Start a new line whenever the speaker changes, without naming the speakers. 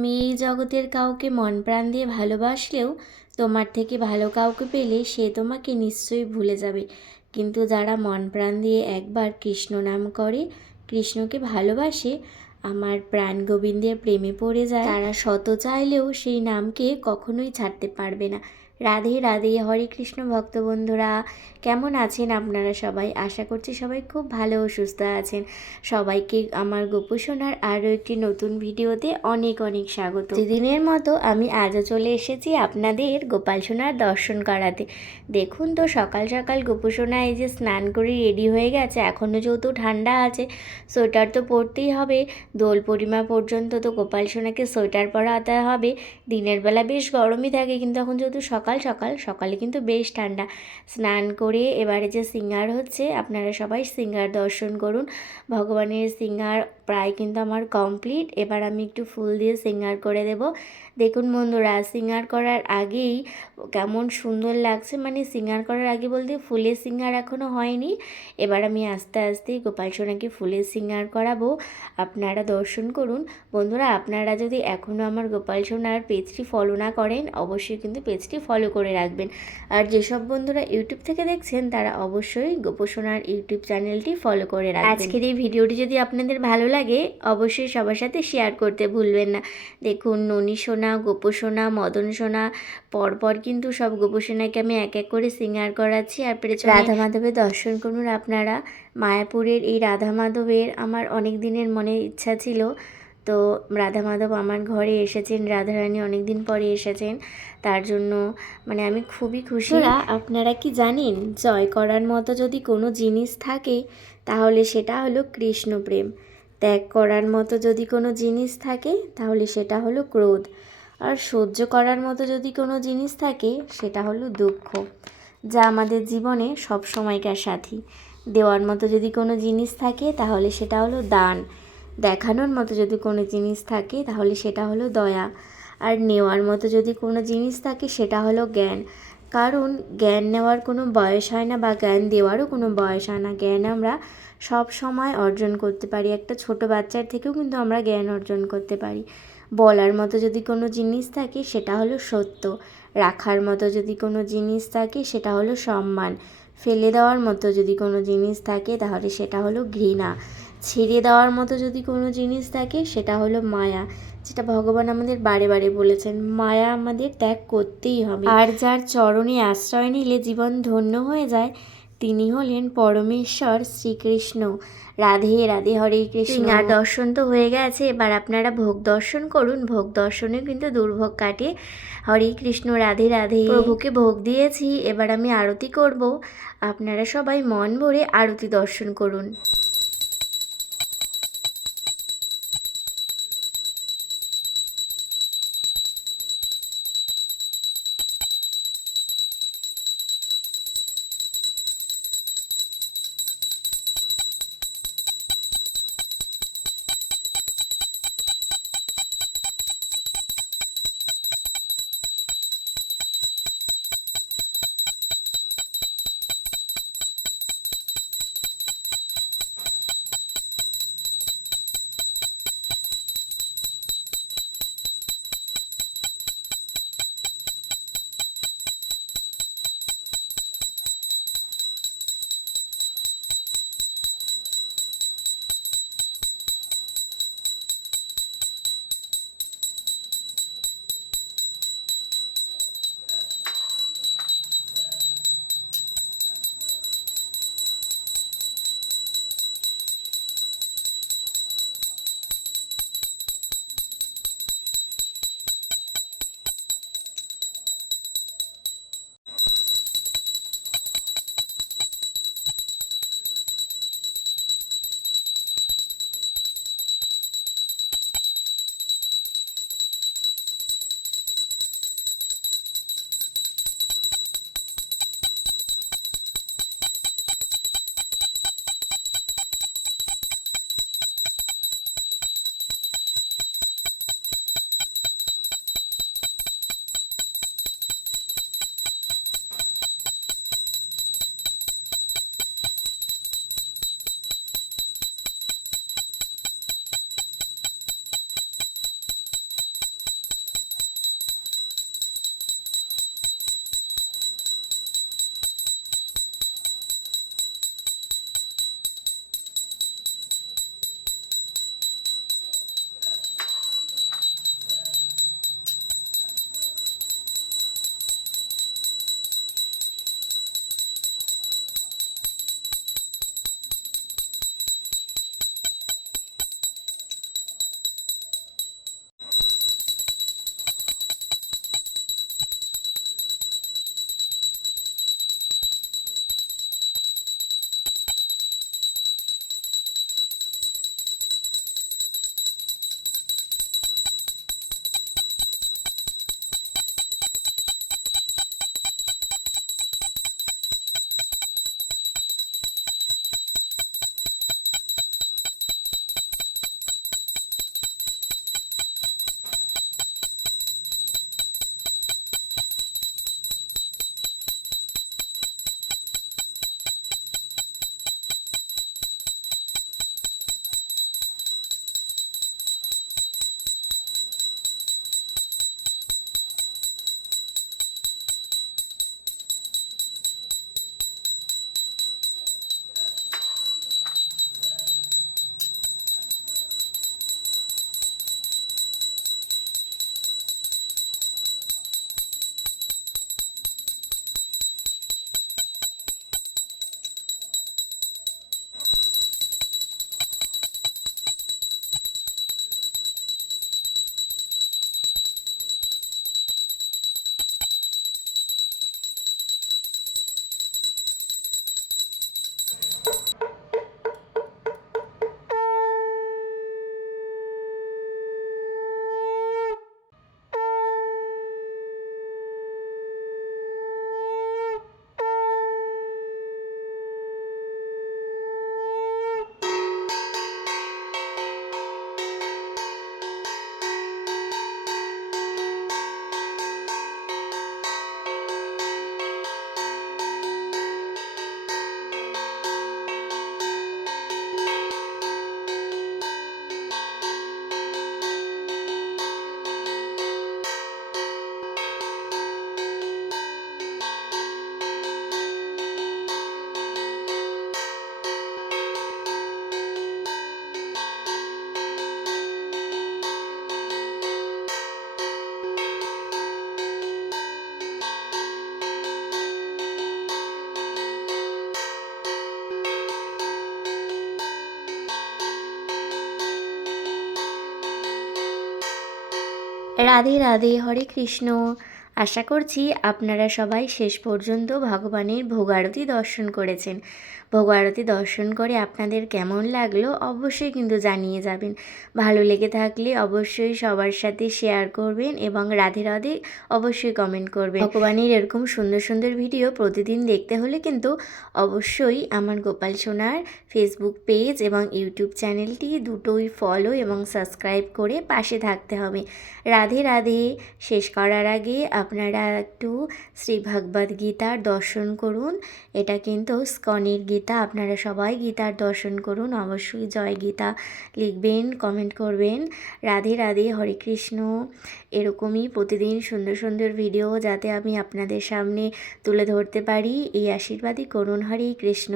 তুমি এই জগতের কাউকে মন প্রাণ দিয়ে ভালোবাসলেও তোমার থেকে ভালো কাউকে পেলে সে তোমাকে নিশ্চয়ই ভুলে যাবে। কিন্তু যারা মন প্রাণ দিয়ে একবার কৃষ্ণ নাম করে, কৃষ্ণকে ভালোবাসে, আমার প্রাণ গোবিন্দের প্রেমে পড়ে যায়। তারা শত চাইলেও সেই নামকে কখনোই ছাড়তে পারবে না। রাধে রাধে, হরে কৃষ্ণ ভক্ত বন্ধুরা, কেমন আছেন আপনারা সবাই? আশা করছি সবাই খুব ভালো ও সুস্থ আছেন। সবাইকে আমার গোপোষণার আরও একটি নতুন ভিডিওতে অনেক অনেক স্বাগত। প্রতিদিনের মতো আমি আজও চলে এসেছি আপনাদের গোপাল সোনার দর্শন করাতে। দেখুন তো, সকাল সকাল গোপোষণা এই যে স্নান করে রেডি হয়ে গেছে, এখনও যেহেতু ঠান্ডা আছে, সোয়েটার তো পরতেই হবে। দোল পরিমা পর্যন্ত তো গোপাল সোনাকে সোয়েটার পরাতে হবে। দিনের বেলা বেশ গরমই থাকে, কিন্তু এখন যেহেতু সকাল সকাল সকাল, সকালে কিন্তু বেশ ঠান্ডা। স্নান করে এবারে যে সিঙ্গার হচ্ছে, আপনারা সবাই সিঙ্গার দর্শন করুন। ভগবানের সিঙ্গার প্রায় কিন্তু আমার কমপ্লিট এবার আমি একটু ফুল দিয়ে সিঙ্গার করে দেব। দেখুন বন্ধুরা, সিঙ্গার করার আগেই কেমন সুন্দর লাগছে। মানে সিঙ্গার করার আগে বলতে ফুলের সিঙ্গার এখনও হয়নি। এবার আমি আস্তে আস্তে গোপাল সোনাকে ফুলের সিঙ্গার করাবো। আপনারা দর্শন করুন। বন্ধুরা, আপনারা যদি এখনও আমার গোপাল সোনার পেজটি ফলো না করেন, অবশ্যই কিন্তু পেজটি ফলো করে রাখবেন। আর যেসব বন্ধুরা ইউটিউব থেকে দেখছেন, তারা অবশ্যই গোপসোনার ইউটিউব চ্যানেলটি ফলো করে রাখবেন। আজকের এই ভিডিওটি যদি আপনাদের ভালো লাগে অবশ্যই সবার সাথে শেয়ার করতে ভুলবেন না। দেখুন ননী সোনা গোপসোনা মদন সোনা পরপর কিন্তু সব গোপসোনাকে আমি এক এক করে সিঙ্গার করাচ্ছি। আর পেছনে রাধা মাধবের দর্শন করুন আপনারা। মায়াপুরের এই রাধা মাধবের আমার অনেক দিনের মনে ইচ্ছা ছিল। তো রাধা মাধব আমার ঘরে এসেছেন রাধারানী অনেক দিন পরে এসেছেন। তার জন্য মানে আমি খুবই খুশি। আপনারা কি জানেন জয় করার মতো যদি কোনো জিনিস থাকে তাহলে সেটা হলো কৃষ্ণ প্রেম। ত্যাগ করার মতো যদি কোনো জিনিস থাকে, তাহলে সেটা হলো ক্রোধ। আর সহ্য করার মতো যদি কোনো জিনিস থাকে, সেটা হলো দুঃখ, যা আমাদের জীবনে সব সময়কার সাথী। দেওয়ার মতো যদি কোনো জিনিস থাকে, তাহলে সেটা হলো দান। দেখানোর মতো যদি কোনো জিনিস থাকে, তাহলে সেটা হলো দয়া। আর নেওয়ার মতো যদি কোনো জিনিস থাকে, সেটা হলো জ্ঞান। কারণ জ্ঞান নেওয়ার কোনো বয়স হয় না বা জ্ঞান দেওয়ারও কোনো বয়স হয় না। জ্ঞান আমরা সব সময় অর্জন করতে পারি। একটা ছোট বাচ্চার থেকেও কিন্তু আমরা জ্ঞান অর্জন করতে পারি। বলার মতো যদি কোনো জিনিস থাকে, সেটা হলো সত্য। রাখার মতো যদি কোনো জিনিস থাকে, সেটা হলো সম্মান। ফেলে দেওয়ার মতো যদি কোনো জিনিস থাকে, তাহলে সেটা হলো ঘৃণা। ছেড়ে দেওয়ার মতো যদি কোনো জিনিস থাকে, সেটা হলো মায়া। যেটা ভগবান আমাদের বারে বারে বলেছেন, মায়া আমাদের ত্যাগ করতেই হবে। আর যার চরণে আশ্রয় নিলে জীবন ধন্য হয়ে যায় তিনি হলেন পরমেশ্বর শ্রীকৃষ্ণ। রাধে রাধে হরে কৃষ্ণ। আর দর্শন তো হয়ে গেছে এবার আপনারা ভোগ দর্শন করুন। ভোগ দর্শনে কিন্তু দুর্ভোগ কাটে। হরে কৃষ্ণ রাধে রাধে। প্রভুকে ভোগ দিয়েছি এবার আমি আরতি করব। আপনারা সবাই মন ভরে আরতি দর্শন করুন। রাধে রাধে হরে কৃষ্ণ। আশা করছি আপনারা সবাই শেষ পর্যন্ত ভগবানের ভোগ আরতি দর্শন করেছেন। ভোগ আরতি দর্শন করে আপনাদের কেমন লাগল অবশ্যই কিন্তু জানিয়ে যাবেন। ভালো লেগে থাকলে অবশ্যই সবার সাথে শেয়ার করবেন এবং রাধে রাধে অবশ্যই কমেন্ট করবেন। ভগবানের এরকম সুন্দর সুন্দর ভিডিও প্রতিদিন দেখতে হলে কিন্তু অবশ্যই আমার গোপাল সোনার ফেসবুক পেজ এবং ইউটিউব চ্যানেলটি দুটোই ফলো এবং সাবস্ক্রাইব করে পাশে থাকতে হবে। রাধে রাধে, শেষ করার আগে আপনারা একটু শ্রী ভগবদ গীতার দর্শন করুন। এটা কিন্তু স্কনের গীতা, আপনারা সবাই গীতার দর্শন করুন। অবশ্যই জয় গীতা লিখবেন কমেন্ট করবেন। রাধে রাধে, হরে কৃষ্ণ। এরকমই প্রতিদিন সুন্দর সুন্দর ভিডিও যাতে আমি আপনাদের সামনে তুলে ধরতে পারি। এই আশীর্বাদই করুন। হরে কৃষ্ণ।